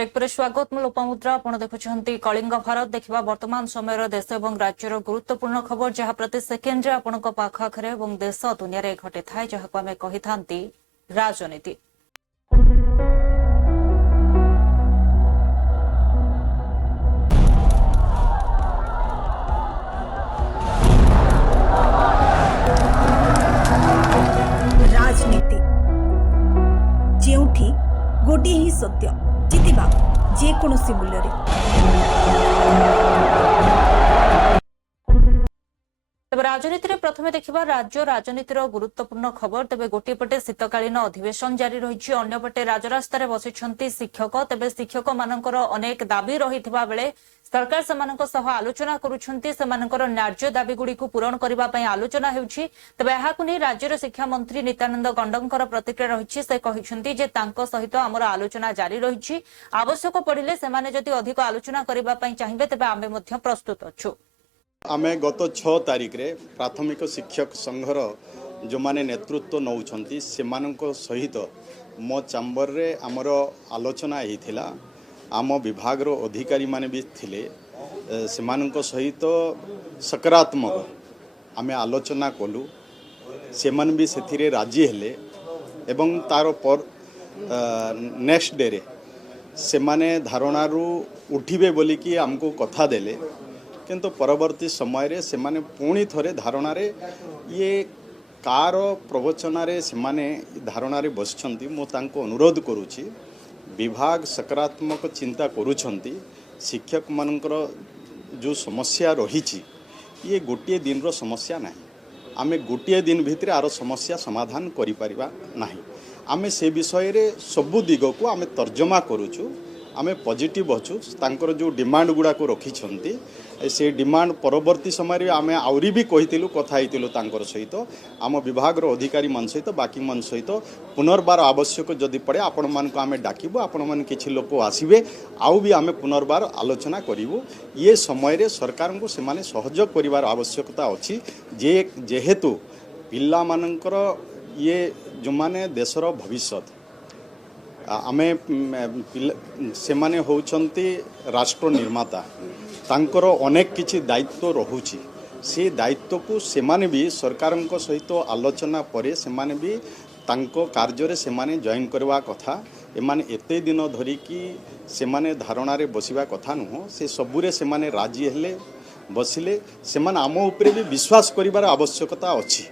Break पर स्वागत मु लोपामुद्रा आपण देखुछंती कलिंग भारत देखिबा वर्तमान समय देश और राज्यर गुरुत्वपूर्ण खबर जहाँ प्रति सेकेंड रे आपनक पाखरे और देश दुनिया रे घटे थाए जहाँ आमे कहि थांती राजनीति। राजनीति जेउठी गोटे ही सत्य जितिबा जेकोसी मूल्य तेज राजनीति में प्रथम देखा राज्य राजनीतिर गुरुत्वपूर्ण खबर तेज गोटे पटे शीतकालीन अधिवेशन जारी रही अंपटे राजरास्तार बसी शिक्षक तेज शिक्षक मानकर अनेक दाबी रही बेले सरकार से आलोचना कर न्याय्य दाबीगुड़ी पूरण करने आलोचना होती तेज यह राज्यर शिक्षा मंत्री नित्यानंद गंडर प्रतिक्रिया रही से कहते सहित आमर आलोचना जारी रही आवश्यक पड़े से अधिक आलोचना करने चाहिए तेज आम प्रस्तुत अच्छु। आमे गत 6 तारिख रे प्राथमिक शिक्षक संघर जो माने नेतृत्व नौछंती सेमानंको सहित मो चैम्बर रे आमर आलोचना होता आम विभाग रो अधिकारी माने भी थिले सेमानंको सहित सकारात्मक आमे आलोचना कलु सेमान भी सेथिरे राजी हेले एवं तार पर नेक्स्ट डे रे सेमाने धारणारू उठिबे बोली कि हमको कथा देले किंतु परवर्ती समय रे सेमाने पुणी थरे धारणा रे ये कार प्रवचना रे सेमाने धारणा रे बसछंती मो तांको अनुरोध करूची विभाग सकारात्मक चिंता करूछंती शिक्षक मानकर जो समस्या रहीची ये गोटे दिन रो समस्या नहीं आमे गोटे दिन भितर आरो समस्या समाधान करि परिबा नहीं आमे से विषय रे सबु दिग को आमे तर्जमा करूछु आमे पॉजिटिव अच्छु तांकर जो डिमांड गुड़ा को रखी से डिमांड परवर्ती समय आमे आउरी भी कहितिलु कथा हितिलु तांकर सहित आम विभाग रो अधिकारी मन सहित बाकी मन सहित पुनर्बार आवश्यक जदि पड़े आपण मान को आमे डाकिबु आपण मान किछि लोक आसीबे आउ भी आमे पुनर्बार आलोचना करिवु ये समय रे सरकार को से माने सहयोग करिवार आवश्यकता अछि जे जेहेतु पिल्ला मानकर ये जो माने देशर भविष्यत आमे से माने होउछंती राष्ट्र निर्माता तांकर अनेक किछि दायित्व रहुछि से दायित्व को से माने भी सरकार सहित आलोचना परे से माने भी तांको कार्य रे से माने जॉइन करवा कथा एमाने एते दिन धरी कि से माने धारणा रे बसिबा कथा नुह से सबुरे से माने राजी हेले बसिले से माने आम उपरे भी विश्वास करिवार आवश्यकता अछि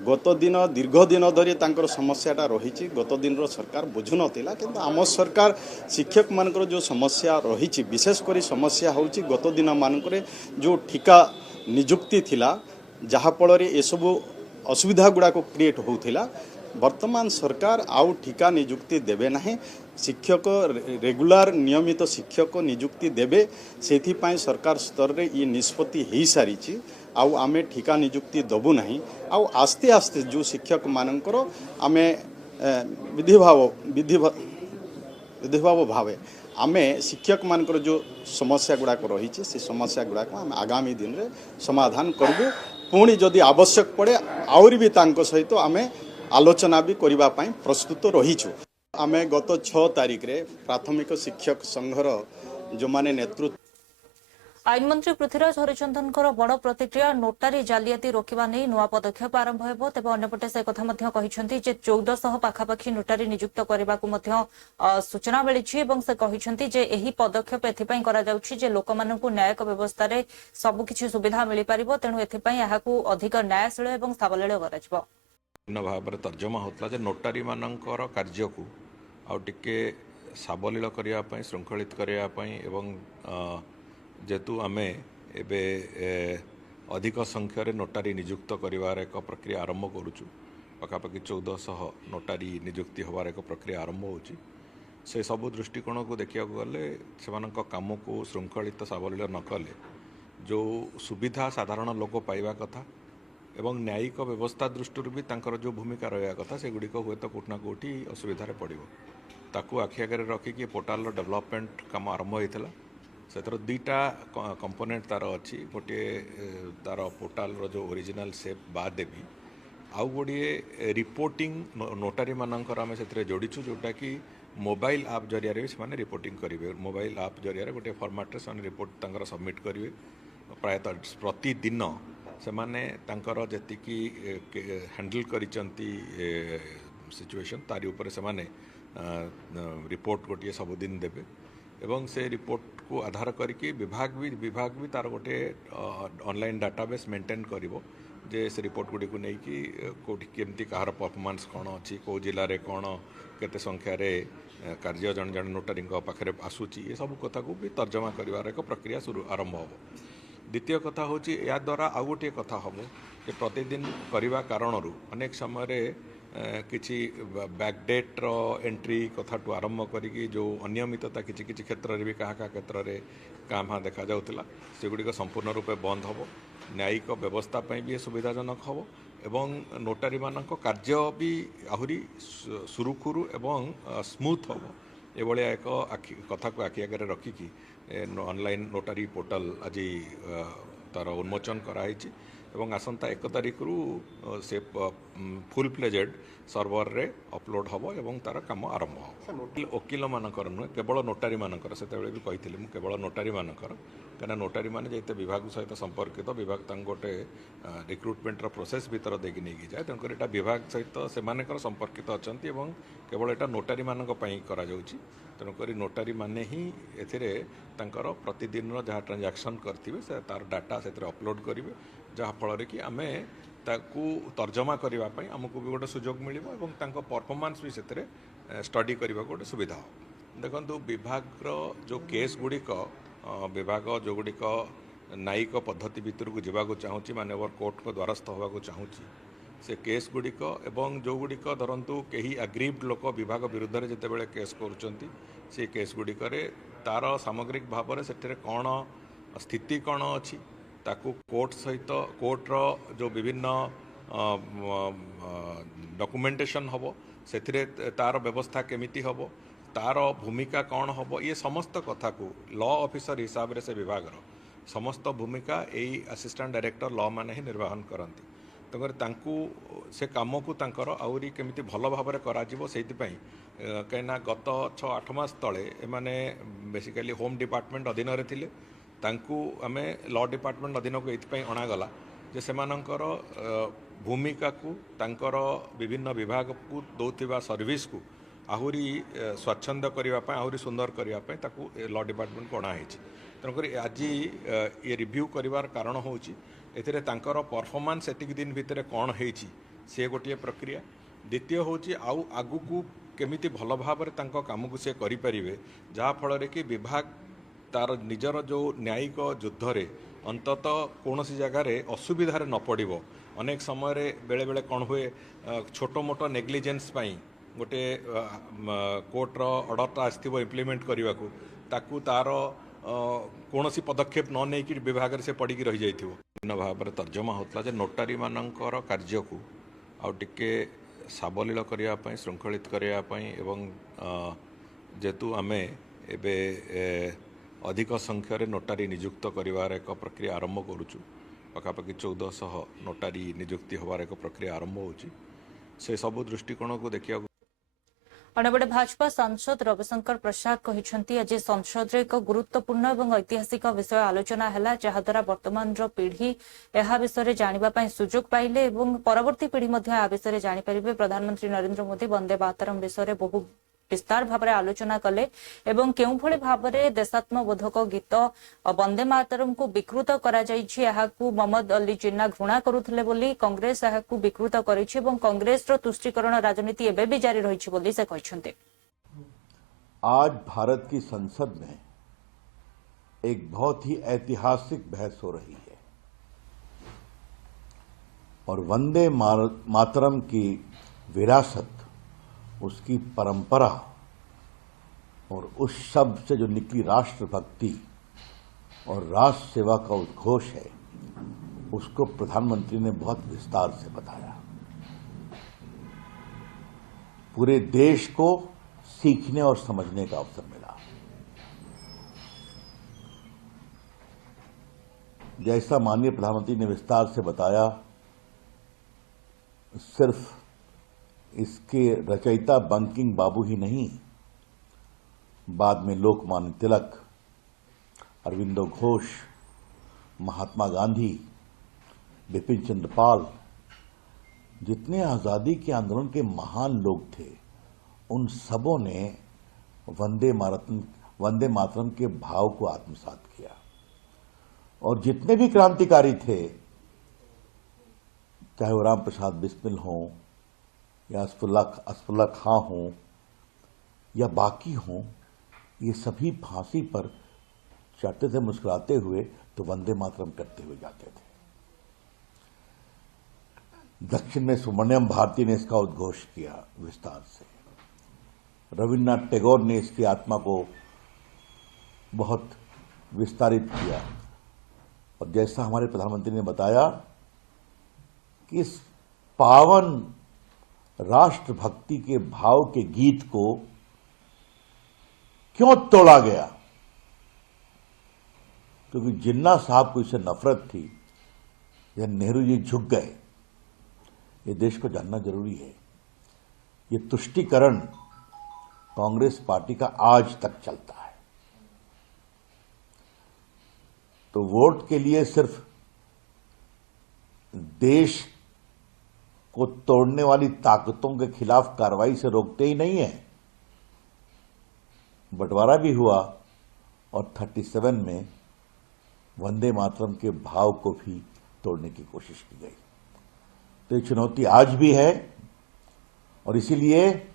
गत दिन दीर्घ दिन धरी तांकर समस्याटा रही गत दिन सरकार बुझु नथिला किंतु आम सरकार शिक्षक मानकर जो समस्या रही विशेषकर समस्या होची गत दिन मानकर जो ठिका नियुक्ति थिला जहाँ फल ये सब असुविधा गुड़ा को क्रिएट होउथिला वर्तमान सरकार आउ ठिका नियुक्ति देबे नहीं शिक्षक रेगुलर नियमित शिक्षक नियुक्ति देबे सेथिपाई सरकार स्तर रे ये निष्पत्ति हो सारी आउ आमे ठिका नियुक्ति दबु नहीं आउ आस्ते आस्ते जो शिक्षक मानकर आमे विधिभाव भावे आमे शिक्षक मानकर जो समस्या गुड़ाक रही से समस्या गुड़ाक आम आगामी दिन रे समाधान करबु पुणी जदि आवश्यक पड़े आउरी भी तांको सहित आमे आलोचना भी करबा पई प्रस्तुत रहीछु। आमे गत 6 तारिख रे प्राथमिक शिक्षक संघर जो माने नेतृत्व आईन मंत्री पृथ्वीराज हरिचंदन बड़ प्रतिक्रिया नोटारी जालियाती रोकवा नहीं नुआ पदक्षेप आरंभ हो तेज अंपटे से कथा 1400 पाखापाखि नोटारी नियुक्त करने सूचना मिली से कहते पदक्षेप एथि लोक न्यायिक व्यवस्था रे सबकि सुविधा मिल पार तेणु एको अधिक न्यायशील और सावलील कर भाव तर्जमा होता नोटारी मानकर कार्य को आउटे सावलील करने श्रृंखलित करने जेतु आमे एबे अधिक संख्यार नोटारी नियुक्त करिवार एक प्रक्रिया आरंभ करुचु पखापाखि 1400 नोटारी नियुक्ति होवार एक प्रक्रिया आरंभ होची से सबु दृष्टिकोण को देखिया गले से काम को श्रृंखलित सावलील न कले जो सुविधा साधारण लोक पाइबा कथा एवं न्यायिक व्यवस्था दृष्टि भी तांकर जो भूमिका रहा कथा से गुड़िक हुए तो कोटना कोटी असुविधा पड़ो ताकू आखि आगे रखिकी पोर्टाल डेवलपमेंट काम आरंभ होता से दुईटा कंपोनेंट तार अच्छी गोटे तार पोर्टाल जो ओरिजिनल सेप बाद भी आउ गोटे रिपोर्टिंग नोटारी मानकर आम से जोड़ीचु जोटा कि मोबाइल आप जरिया से रिपोर्टिंग करेंगे मोबाइल आप जरिया गोटे फॉर्मेट से रिपोर्ट सबमिट करेंगे प्रायतः प्रतिदिन से माने जी हैंडल कर सिचुएशन तारी ऊपर से माने रिपोर्ट गोटे सबुदिन देवे एवं से रिपोर्ट को आधार करके विभाग भी तार गोटे ऑनलाइन डाटाबेस मेंटेन करिवो जे से रिपोर्ट गुड़ी को लेकिन कौटी केमती कहार परफॉर्मेंस कौन अच्छी कौ जिले में कौन केते संख्यार कार्य जन जन नोटारी पाखे आसूची ये सब कथा को भी तर्जमा कर एक प्रक्रिया शुरू आरंभ हो। द्वितीय कथा हूँ या द्वारा आउ गोटे कथा हम कि प्रतिदिन करने कारण अनेक समय किसी बैकडेट एंट्री कथा टू आरंभ करी जो अनियमितता किसी किसी क्षेत्र में भी क्या क्षेत्र में क्या भाँ देखा जाऊला सेगुड़िक संपूर्ण रूपे बंद हो न्यायिक व्यवस्था भी सुविधाजनक हम एवं नोटारी मानक कार्य भी आहुरी सुरुखुरु एवं स्मूथ हम एभलिया एक कथा को आखि आगे रखिकी ऑनलाइन नोटारी पोर्टल आज तार उन्मोचन कराई एवं आसंता 1 तारिख रु से फुल फ्लेजेड सर्वर रे अपलोड हम एवं तार काम आरंभ हो। वकिल मानकर नुहे केवल नोटारी मानकर से भी कही केवल नोटारी मानकर कहीं नोटारी मैंने जिते विभाग सहित संपर्कित विभाग गोटे रिक्रुटमेंट प्रोसेस भीतर देकी नहीं जाए तेणुक यहाँ विभाग सहित से संपर्कित अच्छा केवल यहाँ नोटारी मानक करा जाउछि तेणुक नोटारी माने ही एथिरे तांकर प्रतिदिन जहाँ ट्रांजैक्शन करथिबे से तार डाटा से अपलोड करेंगे जहाँफल कि आम ताकू तर्जमा करने आमको भी गोटे सुजोग मिल परफॉर्मेंस भी से स्टडी करने गोटे सुविधा हो। देखो विभाग जो केस गुड़िक विभाग जो गुड़िक न्यायिक पद्धति भितर को जावाक चाहूँगी मानवर कोर्ट को द्वारस्थ होगा चाहूँगी से केस गुड़िक एवं जो गुड़िक धरतु कहीं अग्रीव्ड लोक विभाग विरुद्ध में जितेबाला केस करुँच से केस गुड़िक तार सामग्रिक भाव में से कौन स्थिति कौन अच्छी ताकू कोर्ट सहित कोर्टर जो विभिन्न डॉक्यूमेंटेशन हम से तार व्यवस्था केमिति हम तार भूमिका कौन हम ये समस्त कथा को लॉ ऑफिसर हिसाब से विभाग समस्त भूमिका यही असिस्टेंट डायरेक्टर लॉ माने ही निर्वहन करती तेणुकर से कम को आहरी केमिति भल भाव में कहीं गत 6-8 मास तले एमाने बेसिकली होम डिपार्टमेंट अधीन थे आमे लॉ डिपार्टमेंट अधीन को ये अणागला जे सेमानंकर भूमिका को तांकर विभिन्न विभाग को दौथिबा सर्विस को आहरी स्वच्छंद करने आहरी सुंदर करने लॉ डिपार्टमेंट को अणाई तेणुक आज ये रिव्यू करार कारण हूँ एथिरे परफॉर्मेंस एतिक दिन भितर कौन होती सी गोटे प्रक्रिया। द्वितीय हूँ आउ आगु को केमिति भल भाव में काम को सी करें जहाँफल कि विभाग तार निजर जो न्यायिक युद्ध रे अंतत कौन सी जगार असुविधार न पड़ो अनेक समय बेले बेले कौन हुए छोट मोट नेग्लिजेंस गोटे कोर्टर ऑर्डरटा आसो इम्प्लीमेंट करने को ताकू तार कौन सी पदक्षेप न नहीं विभाग से पड़ी रही जाइए विभिन्न भाव में तर्जमा होता है नोटारी मानकर कार्य को आउ टिके साबलील करने श्रृंखलित करने एवं जेतु आमे एबे अधिक संख्यार नोटारी नियुक्त कर एक प्रक्रिया आरंभ करुचु पखापाखि 1400 नोटारी नियुक्ति होवार एक प्रक्रिया आरंभ होची से सब दृष्टिकोण को देखिया। अन्यपटे भाजपा सांसद रविशंकर प्रसाद कहते आज संसद एक गुरुत्वपूर्ण और ऐतिहासिक विषय आलोचना है जहाद्वारा वर्तमान पीढ़ी यह विषय जानापी सुजोग पाइले और परवर्ती पीढ़ी आ विषय जापर। प्रधानमंत्री नरेंद्र मोदी वंदे मातरम विषय बहु विस्तार भाव में आलोचना कले एवं केउ भली भाव में देशात्मबोधक गीत वंदे मातरम को विकृत करा जाइछि याहाकु मोहम्मद अली जिन्ना घृणा करुथिले बोली कांग्रेस याहाकु विकृत करिछि एवं कांग्रेस रो तुष्टीकरण राजनीति एबे भी जारी रहिछि बोली से कहछन्ते। आज भारत की संसद में एक बहुत ही ऐतिहासिक बहस हो रही है और वंदे मातरम की विरासत उसकी परंपरा और उस शब्द से जो निकली राष्ट्रभक्ति और राष्ट्र सेवा का उद्घोष है उसको प्रधानमंत्री ने बहुत विस्तार से बताया। पूरे देश को सीखने और समझने का अवसर मिला। जैसा माननीय प्रधानमंत्री ने विस्तार से बताया सिर्फ इसके रचयिता बंकिम बाबू ही नहीं बाद में लोकमान्य तिलक, अरविंदो घोष, महात्मा गांधी, बिपिन चंद्र पाल, जितने आज़ादी के आंदोलन के महान लोग थे, उन सबों ने वंदे मातरम के भाव को आत्मसात किया। और जितने भी क्रांतिकारी थे, चाहे वो राम प्रसाद बिस्मिल हों या असफुल्ला खां हों या बाकी हों, ये सभी फांसी पर चढ़ते थे मुस्कुराते हुए तो वंदे मातरम करते हुए जाते थे। दक्षिण में सुब्रमण्यम भारती ने इसका उद्घोष किया विस्तार से। रविन्द्रनाथ टैगोर ने इसकी आत्मा को बहुत विस्तारित किया। और जैसा हमारे प्रधानमंत्री ने बताया कि इस पावन राष्ट्रभक्ति के भाव के गीत को क्यों तोड़ा गया, क्योंकि जिन्ना साहब को इससे नफरत थी या नेहरू जी झुक गए, ये देश को जानना जरूरी है। ये तुष्टीकरण कांग्रेस पार्टी का आज तक चलता है। तो वोट के लिए सिर्फ देश को तोड़ने वाली ताकतों के खिलाफ कार्रवाई से रोकते ही नहीं है, बंटवारा भी हुआ और 37 में वंदे मातरम के भाव को भी तोड़ने की कोशिश की गई। तो ये चुनौती आज भी है और इसीलिए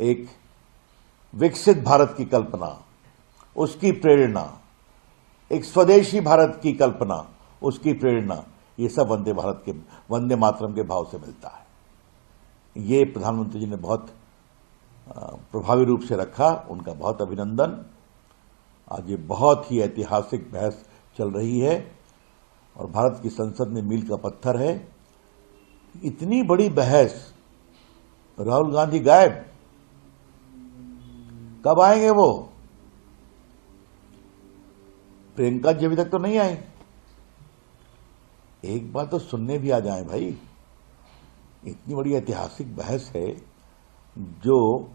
एक विकसित भारत की कल्पना, उसकी प्रेरणा, एक स्वदेशी भारत की कल्पना, उसकी प्रेरणा, ये सब वंदे मातरम के भाव से मिलता है। ये प्रधानमंत्री जी ने बहुत प्रभावी रूप से रखा, उनका बहुत अभिनंदन। आज ये बहुत ही ऐतिहासिक बहस चल रही है और भारत की संसद में मील का पत्थर है। इतनी बड़ी बहस, राहुल गांधी गायब, कब आएंगे वो? प्रियंका जी अभी तक तो नहीं आई। एक बार तो सुनने भी आ जाएं भाई। इतनी बड़ी ऐतिहासिक बहस है जो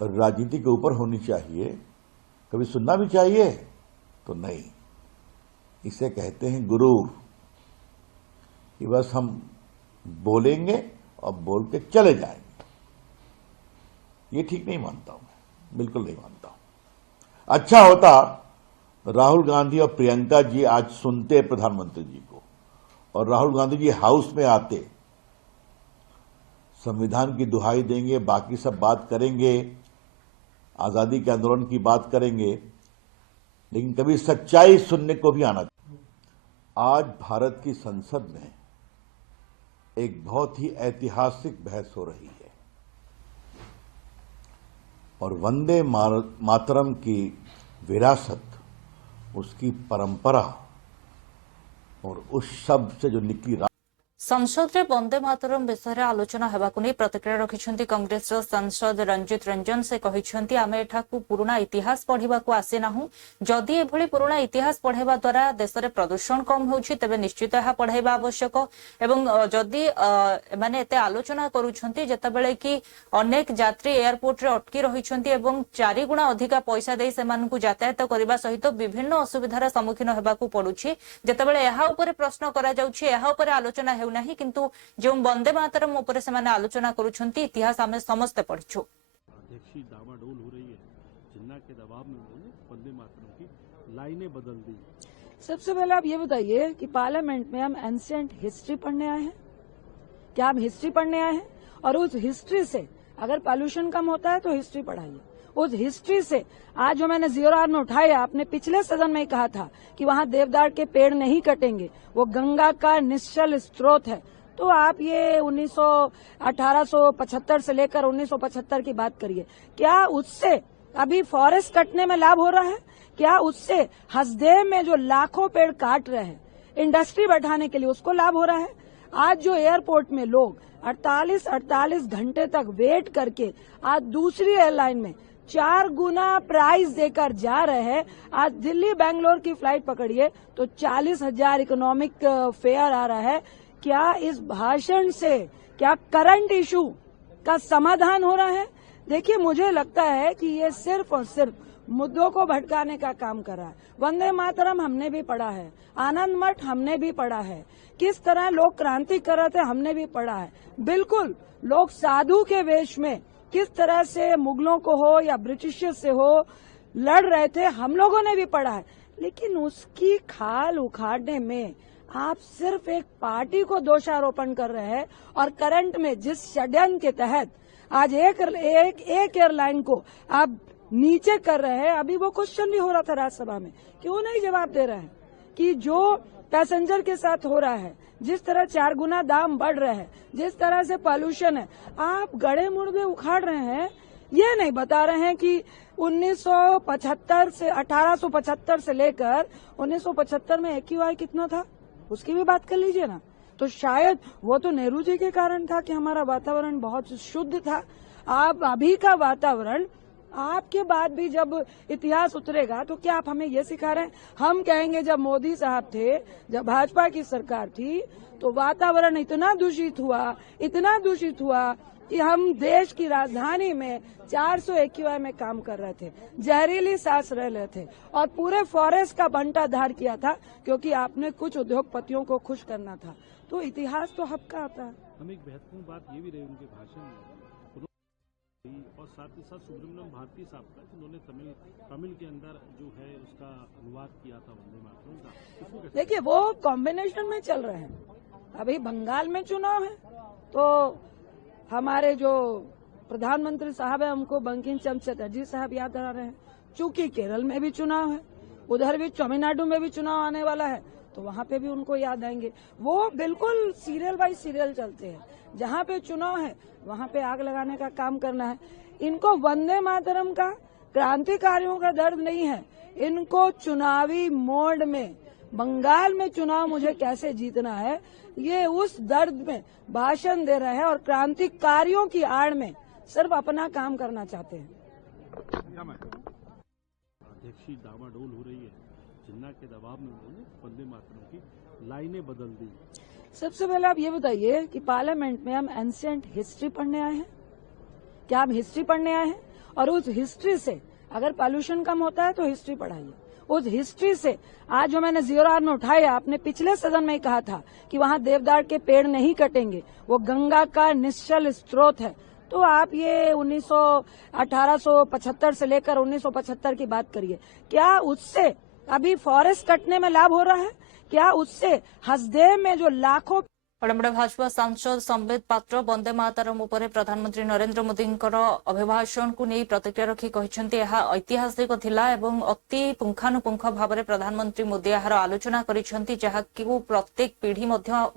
राजनीति के ऊपर होनी चाहिए, कभी सुनना भी चाहिए तो नहीं। इसे कहते हैं गुरूर, कि बस हम बोलेंगे और बोल के चले जाएंगे। ये ठीक नहीं मानता हूं मैं, बिल्कुल नहीं मानता हूं। अच्छा होता राहुल गांधी और प्रियंका जी आज सुनते प्रधानमंत्री जी को और राहुल गांधी जी हाउस में आते, संविधान की दुहाई देंगे, बाकी सब बात करेंगे, आजादी के आंदोलन की बात करेंगे, लेकिन कभी सच्चाई सुनने को भी आना चाहिए। आज भारत की संसद में एक बहुत ही ऐतिहासिक बहस हो रही है और वंदे मातरम की विरासत, उसकी परंपरा और उस शब्द से जो निकली संसद में वंदे मातरम विषय आलोचना हेबाकु नहीं प्रतिक्रिया रखिछन्ति कांग्रेस सांसद रंजित रंजन। से कहिछन्ति आमे एठाकु पुराना इतिहास पढ़िबाकु आसे नाहु। जदि एभली पुराना इतिहास पढ़ाइबा द्वारा देश में प्रदूषण कम होउछि तेबे निश्चित यह पढ़ाइबा आवश्यक। एवं जदि माने एते आलोचना करूछन्ति जेतेबेले कि अनेक यात्री एयरपोर्ट रे अटकी रहिछन्ति एवं 4 गुणा अधिका पैसा देई सेमानकु यातायात करिबा सहित विभिन्न असुविधार सम्मुखीन हेबाकु पडुछि, जेतेबेले एहा उपरे प्रश्न करा जाउछि, एहा उपरे आलोचना हेउ नहीं, किंतु जो वंदे मातरम ऊपर से माने आलोचना करूछन्ति इतिहास हमें समस्त पढ़िछु। अध्यक्षी डामाडोल हो रही है, जिन्ना के दबाव में उन्होंने वंदे मातरम की लाइनें बदल दी। सबसे पहले आप ये बताइए कि पार्लियामेंट में हम एंशिएंट हिस्ट्री पढ़ने आए हैं? क्या हम हिस्ट्री पढ़ने आए हैं? और उस हिस्ट्री से अगर पॉल्यूशन कम होता है तो हिस्ट्री पढ़ाइए। उस हिस्ट्री से आज जो मैंने 0 आवर में उठाया, आपने पिछले सदन में ही कहा था कि वहां देवदार के पेड़ नहीं कटेंगे, वो गंगा का निश्चल स्रोत है। तो आप ये 1875 से लेकर 1975 की बात करिए, क्या उससे अभी फॉरेस्ट कटने में लाभ हो रहा है? क्या उससे हसदेव में जो लाखों पेड़ काट रहे हैं इंडस्ट्री बैठाने के लिए, उसको लाभ हो रहा है? आज जो एयरपोर्ट में लोग 48 घंटे तक वेट करके आज दूसरी एयरलाइन में 4 गुना प्राइस देकर जा रहे हैं। आज दिल्ली बेंगलोर की फ्लाइट पकड़िए तो 40,000 इकोनॉमिक फेयर आ रहा है। क्या इस भाषण से क्या करंट इशू का समाधान हो रहा है? देखिए, मुझे लगता है कि ये सिर्फ और सिर्फ मुद्दों को भटकाने का काम कर रहा है। वंदे मातरम हमने भी पढ़ा है, आनंद मठ हमने भी पढ़ा है, किस तरह लोग क्रांति कर रहे थे हमने भी पढ़ा है। बिल्कुल, लोग साधु के वेश में किस तरह से मुगलों को हो या ब्रिटिश से हो लड़ रहे थे हम लोगों ने भी पढ़ा है। लेकिन उसकी खाल उखाड़ने में आप सिर्फ एक पार्टी को दोषारोपण कर रहे हैं और करंट में जिस षड्यंत्र के तहत आज एक एयरलाइन को आप नीचे कर रहे हैं, अभी वो क्वेश्चन भी हो रहा था राज्यसभा में, क्यों नहीं जवाब दे रहे हैं कि जो पैसेंजर के साथ हो रहा है, जिस तरह 4 गुना दाम बढ़ रहे हैं, जिस तरह से पॉल्यूशन है, आप गड़े मुर्दे उखाड़ रहे हैं। ये नहीं बता रहे हैं कि 1875 से लेकर 1975 में AQI कितना था, उसकी भी बात कर लीजिए ना। तो शायद वो तो नेहरू जी के कारण था कि हमारा वातावरण बहुत शुद्ध था। आप अभी का वातावरण आपके बाद भी जब इतिहास उतरेगा तो क्या आप हमें ये सिखा रहे हैं? हम कहेंगे जब मोदी साहब थे, जब भाजपा की सरकार थी, तो वातावरण इतना दूषित हुआ कि हम देश की राजधानी में 400 AQI में काम कर रहे थे, जहरीली सांस रह रहे थे और पूरे फॉरेस्ट का बंटाधार किया था क्योंकि आपने कुछ उद्योगपतियों को खुश करना था। तो इतिहास तो हब्का आता है। हम एक महत्वपूर्ण बात ये भी रही उनके भाषण में, और साथ ही साथ सुब्रमण्यम भारती साहब का, जिन्होंने तमिल के अंदर जो है उसका अनुवाद किया था वंदे मातरम का। देखिए, वो कॉम्बिनेशन में चल रहे हैं। अभी बंगाल में चुनाव है तो हमारे जो प्रधानमंत्री साहब है उनको बंकिम चंद्र चटर्जी साहब याद आ रहे हैं। चूंकि केरल में भी चुनाव है, उधर भी तमिलनाडु में भी चुनाव आने वाला है, तो वहाँ पे भी उनको याद आएंगे। वो बिल्कुल सीरियल बाय सीरियल चलते हैं। जहाँ पे चुनाव है वहाँ पे आग लगाने का काम करना है। इनको वंदे मातरम का, क्रांतिकारियों का दर्द नहीं है, इनको चुनावी मोड में बंगाल में चुनाव मुझे कैसे जीतना है, ये उस दर्द में भाषण दे रहे हैं और क्रांतिकारियों की आड़ में सिर्फ अपना काम करना चाहते हैं। अध्यक्षी डामाडोल हो रही है, जिन्ना के दबाव में उन्होंने वंदे मातरम की लाइनें बदल दी। सबसे पहले आप ये बताइए कि पार्लियामेंट में हम एंशिएंट हिस्ट्री पढ़ने आए हैं? क्या हम हिस्ट्री पढ़ने आए हैं? और उस हिस्ट्री से अगर पॉल्यूशन कम होता है तो हिस्ट्री पढ़ाइए। उस हिस्ट्री से आज जो मैंने 0 आवर में उठाया, आपने पिछले सदन में ही कहा था कि वहाँ देवदार के पेड़ नहीं कटेंगे, वो गंगा का निश्चल स्रोत है। तो आप ये 1875 से लेकर 1975 की बात करिए, क्या उससे अभी फॉरेस्ट कटने में लाभ हो रहा है? क्या उससे हसदेव में जो लाखों बड़बड़ भाजपा सांसद संबित पात्र वंदे मातरम उपरे प्रधानमंत्री नरेंद्र मोदींकर अभिभाषण को नहीं प्रतिक्रिया रखी कहते ऐतिहासिक थिला एवं अति पुंखानुपुंख भाव प्रधानमंत्री मोदी यार आलोचना करिसेंती, जहाकि प्रत्येक पीढ़ी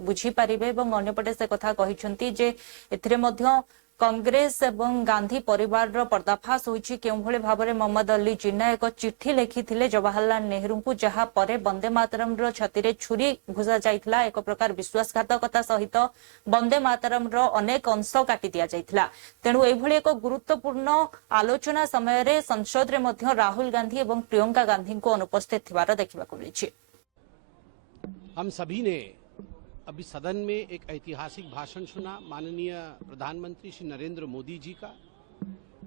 बुझी पारिबे एवं अन्यपटे से कथा कहिसेंती जे एथिरे मध्य कांग्रेस एवं गांधी परिवार पर्दाफाश होइछि। केउभଳି भाबरे मोहम्मद अली जिन्ना एक चिट्ठी लिखिथिले जवाहरलाल नेहरू को, जहा परे वंदे मातरम रो छातीरे छुरी घुसा जाइथिला। एक प्रकार विश्वासघातकता सहित वंदे मातरम रो अनेक अंश काटी दिया जाइथिला। तेणु एभଳି एक गुरुत्वपूर्ण आलोचना समय रे संसद रे मध्य राहुल गांधी एवं प्रियंका गांधी को अनुपस्थित थिबार देखिबाकु मिलिछि। हम सभी ने अभी सदन में एक ऐतिहासिक भाषण सुना माननीय प्रधानमंत्री श्री नरेंद्र मोदी जी का।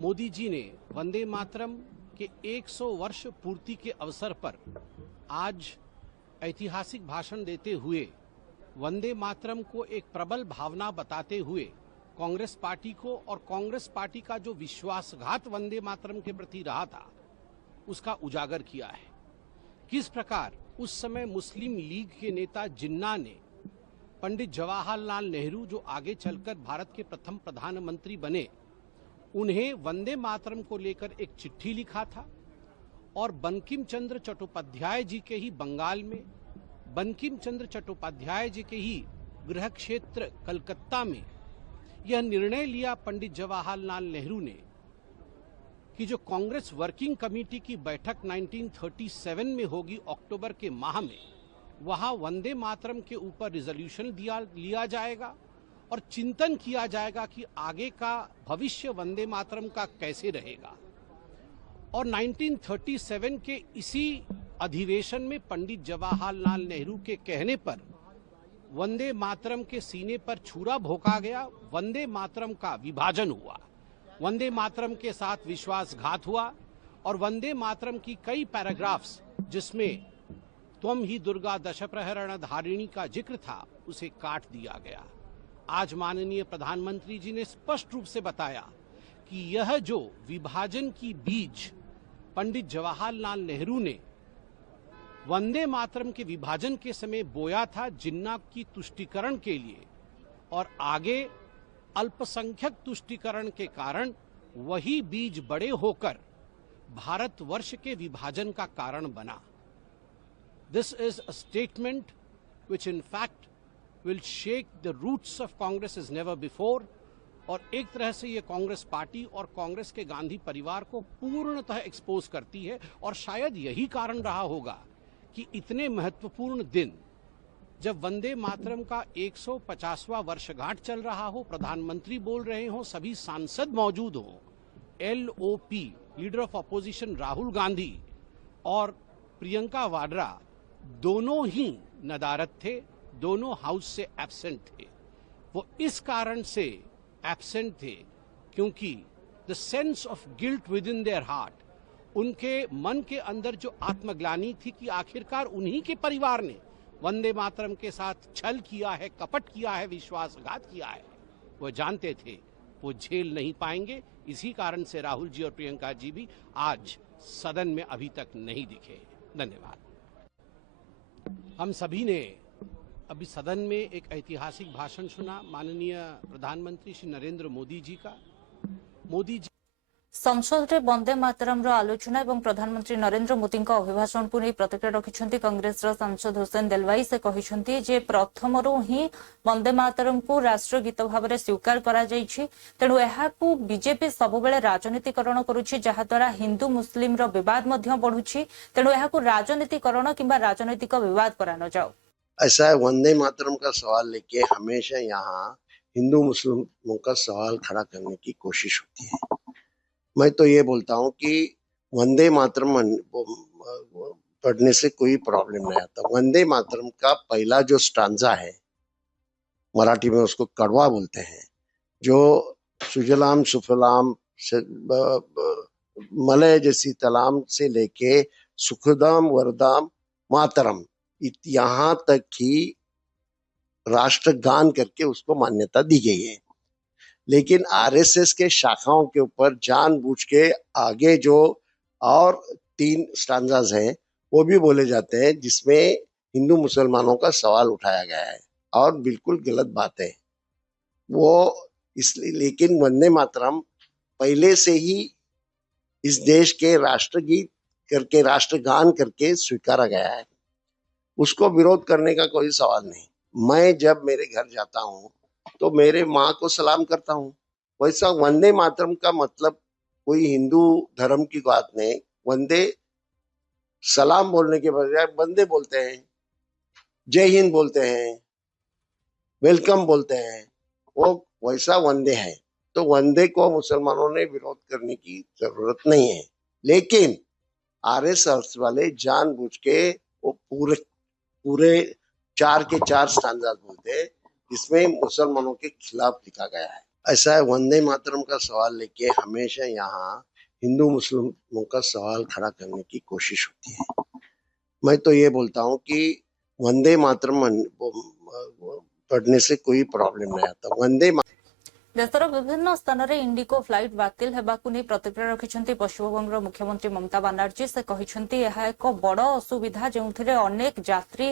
मोदी जी ने वंदे मातरम के 100 वर्ष पूर्ति के अवसर पर आज ऐतिहासिक भाषण देते हुए वंदे मातरम को एक प्रबल भावना बताते हुए कांग्रेस पार्टी को और कांग्रेस पार्टी का जो विश्वासघात वंदे मातरम के प्रति रहा था उसका उजागर किया है। किस प्रकार उस समय मुस्लिम लीग के नेता जिन्ना ने पंडित जवाहरलाल नेहरू, जो आगे चलकर भारत के प्रथम प्रधानमंत्री बने, उन्हें वंदे मातरम को लेकर एक चिट्ठी लिखा था और बंकिम चंद्र चट्टोपाध्याय जी के ही बंगाल में, बंकिम चंद्र चट्टोपाध्याय जी के ही गृह क्षेत्र कलकत्ता में यह निर्णय लिया पंडित जवाहरलाल नेहरू ने कि जो कांग्रेस वर्किंग कमेटी की बैठक 1937 में होगी अक्टूबर के माह में, वहां वंदे मातरम के ऊपर रिजोल्यूशन लिया जाएगा और चिंतन किया जाएगा कि आगे का भविष्य वंदे मातरम का कैसे रहेगा। और 1937 के इसी अधिवेशन में पंडित जवाहरलाल नेहरू के कहने पर वंदे मातरम के सीने पर छुरा भोंका गया, वंदे मातरम का विभाजन हुआ वंदे मातरम के साथ विश्वासघात हुआ और वंदे मातरम की कई पैराग्राफ्स जिसमें त्वम ही दुर्गा दश प्रहरण धारिणी का जिक्र था उसे काट दिया गया। आज माननीय प्रधानमंत्री जी ने स्पष्ट रूप से बताया कि यह जो विभाजन की बीज पंडित जवाहरलाल नेहरू ने वंदे मातरम के विभाजन के समय बोया था जिन्ना की तुष्टीकरण के लिए और आगे अल्पसंख्यक तुष्टीकरण के कारण वही बीज बड़े होकर भारतवर्ष के विभाजन का कारण बना। This is a statement which in fact will shake the roots of Congress as never before और एक तरह से ये कांग्रेस पार्टी और कांग्रेस के गांधी परिवार को पूर्णतः एक्सपोज करती है और शायद यही कारण रहा होगा कि इतने महत्वपूर्ण दिन जब वंदे मातरम का 150वां वर्षगांठ चल रहा हो, प्रधानमंत्री बोल रहे हो, सभी सांसद मौजूद हो, LOP leader of opposition Rahul Gandhi और प्रियंका वाड्रा दोनों ही नदारद थे, दोनों हाउस से एब्सेंट थे। वो इस कारण से एब्सेंट थे क्योंकि the sense of guilt with in their heart, उनके मन के अंदर जो आत्मग्लानि थी कि आखिरकार उन्हीं के परिवार ने वंदे मातरम के साथ छल किया है, कपट किया है, विश्वासघात किया है, वो जानते थे वो झेल नहीं पाएंगे। इसी कारण से राहुल जी और प्रियंका जी भी आज सदन में अभी तक नहीं दिखे। धन्यवाद। हम सभी ने अभी सदन में एक ऐतिहासिक भाषण सुना माननीय प्रधानमंत्री श्री नरेंद्र मोदी जी का। मोदी जी संसद में वंदे मातरम आलोचना और प्रधानमंत्री नरेंद्र मोदी अभिभाषण को नहीं प्रतिक्रिया रखिंट कांग्रेस सांसद हुसैन देलवाई। से कहते जे प्रथम ही वंदे मातरम को राष्ट्रगीत भाव में स्वीकार करा जाइछि, तेणु यहाकू बीजेपी सबुबेले राजनीतिकरण करुछि जहाद्वारा हिंदू मुस्लिम रो विवाद मध्य बढ़ुछि, तेणु यहाकू राजनीतिकरण किंबा राजनीतिक विवाद करा न जाओ। ऐसा है, वंदे मातरम का सवाल लेके हमेशा यहाँ हिंदू मुस्लिमों का सवाल खड़ा करने की कोशिश होती है। मैं तो ये बोलता हूँ कि वंदे मातरम पढ़ने से कोई प्रॉब्लम नहीं आता। वंदे मातरम का पहला जो स्टांजा है, मराठी में उसको कड़वा बोलते हैं, जो सुजलाम सुफलाम से मलय जैसी तलाम से लेके सुखदाम वरदाम मातरम यहाँ तक ही राष्ट्रगान करके उसको मान्यता दी गई है। लेकिन आरएसएस के शाखाओं के ऊपर जानबूझ के आगे जो और 3 स्टांजाज हैं वो भी बोले जाते हैं जिसमें हिंदू मुसलमानों का सवाल उठाया गया है और बिल्कुल गलत बात है वो इसलिए। लेकिन वंदे मातरम पहले से ही इस देश के राष्ट्रगीत करके राष्ट्रगान करके स्वीकारा गया है, उसको विरोध करने का कोई सवाल नहीं। मैं जब मेरे घर जाता हूँ तो मेरे माँ को सलाम करता हूँ, वैसा वंदे मातरम का मतलब कोई हिंदू धर्म की बात नहीं। वंदे सलाम बोलने के बजाय वंदे बोलते हैं, जय हिंद बोलते हैं, वेलकम बोलते हैं, वो वैसा वंदे है। तो वंदे को मुसलमानों ने विरोध करने की जरूरत नहीं है। लेकिन आरएसएस वाले जानबूझ के वो पूरे 4 के 4 स्टांजाज बोलते हैं जिसमें मुसलमानों के खिलाफ लिखा गया है। ऐसा है, वंदे मातरम का सवाल लेके हमेशा यहाँ हिंदू मुस्लिमों का सवाल खड़ा करने की कोशिश होती है। मैं तो ये बोलता हूँ कि वंदे मातरम पढ़ने से कोई प्रॉब्लम नहीं आता। वंदे देशर विभिन्न स्थान में इंडिगो फ्लाइट बातिल होगाकू नहीं प्रतिक्रिया रखिंट पश्चिमबंग मुख्यमंत्री ममता बनर्जी। से कहते यह एक बड़ असुविधा जो अनेक यात्री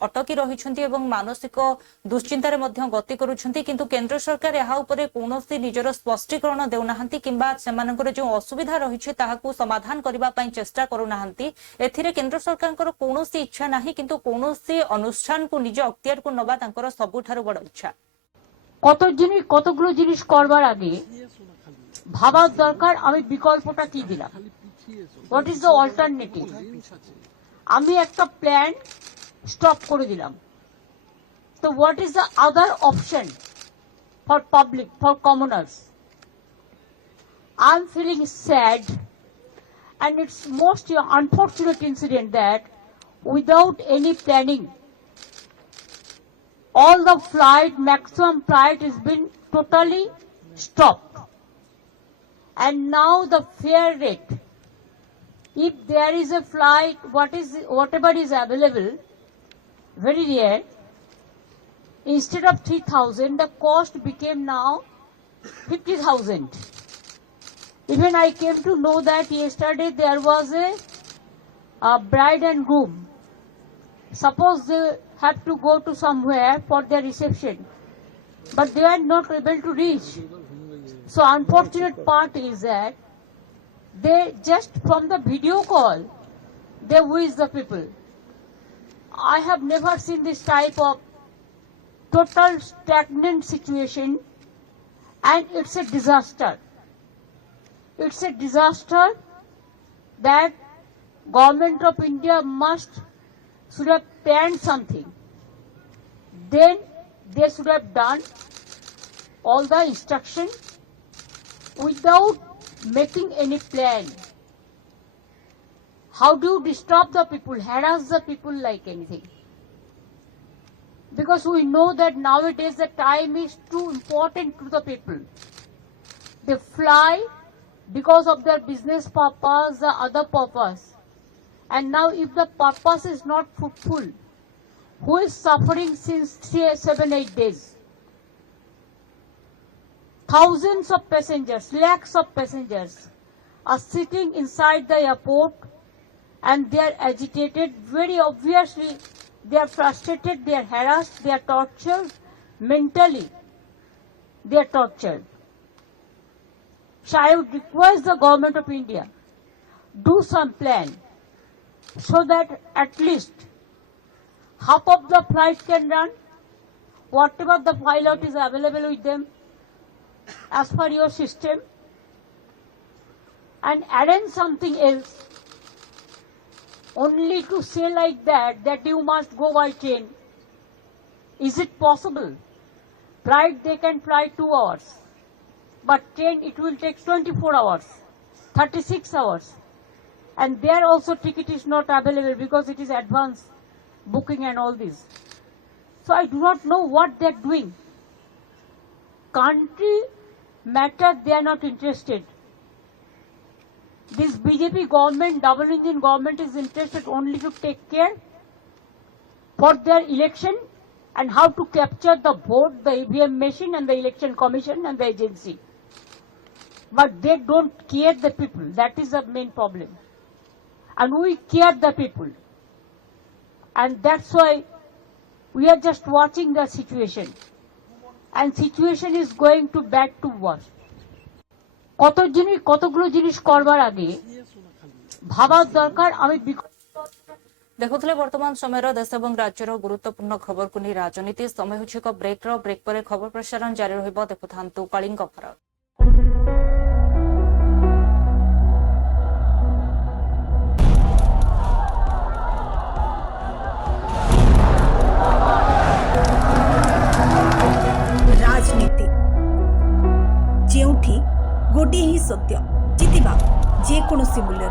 अटकी रही मानसिक दुश्चिंतार गति करुछंती, किंतु केंद्र सरकार यह उपरे कौनसी निजर स्पष्टीकरण देउनाहांती किंबा सेमानकर जो असुविधा रही ताहाकू समाधान करबा पई चेष्टा करुनाहांती। एथिरे केंद्र सरकारकर कौनसी इच्छा नाही, किंतु कौनसी अनुष्ठान को निज अख्तियार को नबा तांकर सबुठारु बड़ इच्छा। কতগুলো জিনিস করবার আগে ভাবার দরকার আমি বিকল্পটা কি দিলাম, হোয়াট ইজ দ্য অল্টারনেটিভ। আমি একটা প্ল্যান স্টপ করে দিলাম, তো what is the other option for public, for commoners. I am feeling sad and it's most unfortunate incident that without any planning all the flight, maximum flight has been totally stopped. and now the fare rate. If there is a flight, whatever is available, very rare, instead of 3,000, the cost became now 50,000. Even I came to know that yesterday there was a bride and groom. Suppose they have to go to somewhere for their reception, but they are not able to reach. So unfortunate part is that they just from the video call, they wish the people. I have never seen this type of total stagnant situation, and it's a disaster. It's a disaster that Government of India should have planned something. Then they should have done all the instruction without making any plan. How do you disturb the people, harass the people like anything? Because we know that nowadays the time is too important to the people. They fly because of their business purpose, the other purpose. And now if the purpose is not fruitful, who is suffering since 7-8 days? Thousands of passengers, lakhs of passengers are sitting inside the airport and they are agitated. Very obviously, they are frustrated, they are harassed, they are tortured. Mentally, they are tortured. So I would request the Government of India, do some plan so that at least half of the flight can run, whatever the pilot is available with them, as per your system, and arrange something else. Only to say like that you must go by train. Is it possible? Flight they can fly 2 hours, but train it will take 24 hours, 36 hours. And there also ticket is not available because it is advance booking and all this. So I do not know what they are doing. Country matter, they are not interested. This BJP government, double engine government, is interested only to take care for their election and how to capture the vote, the EVM machine and the election commission and the agency. But they don't care the people. That is the main problem. And we care the people. And that's why we are just watching the situation. And situation is going to back to worse. কতগুলো জিনিস করবার আগে ভাবার দরকার আমি দেখুলে বর্তমান সময়ের দেশ এবং রাজ্যের গুরুত্বপূর্ণ খবরকু নিয়ে রাজনীতি সময় হচ্ছে এক ব্রেক পরে খবর প্রসারণ জারি রহিব। দেখুথান্তু কলিঙ্গ ফরক। राजनीति जेउठी गोटे ही सत्य जितिबा जेकोसी मूल्य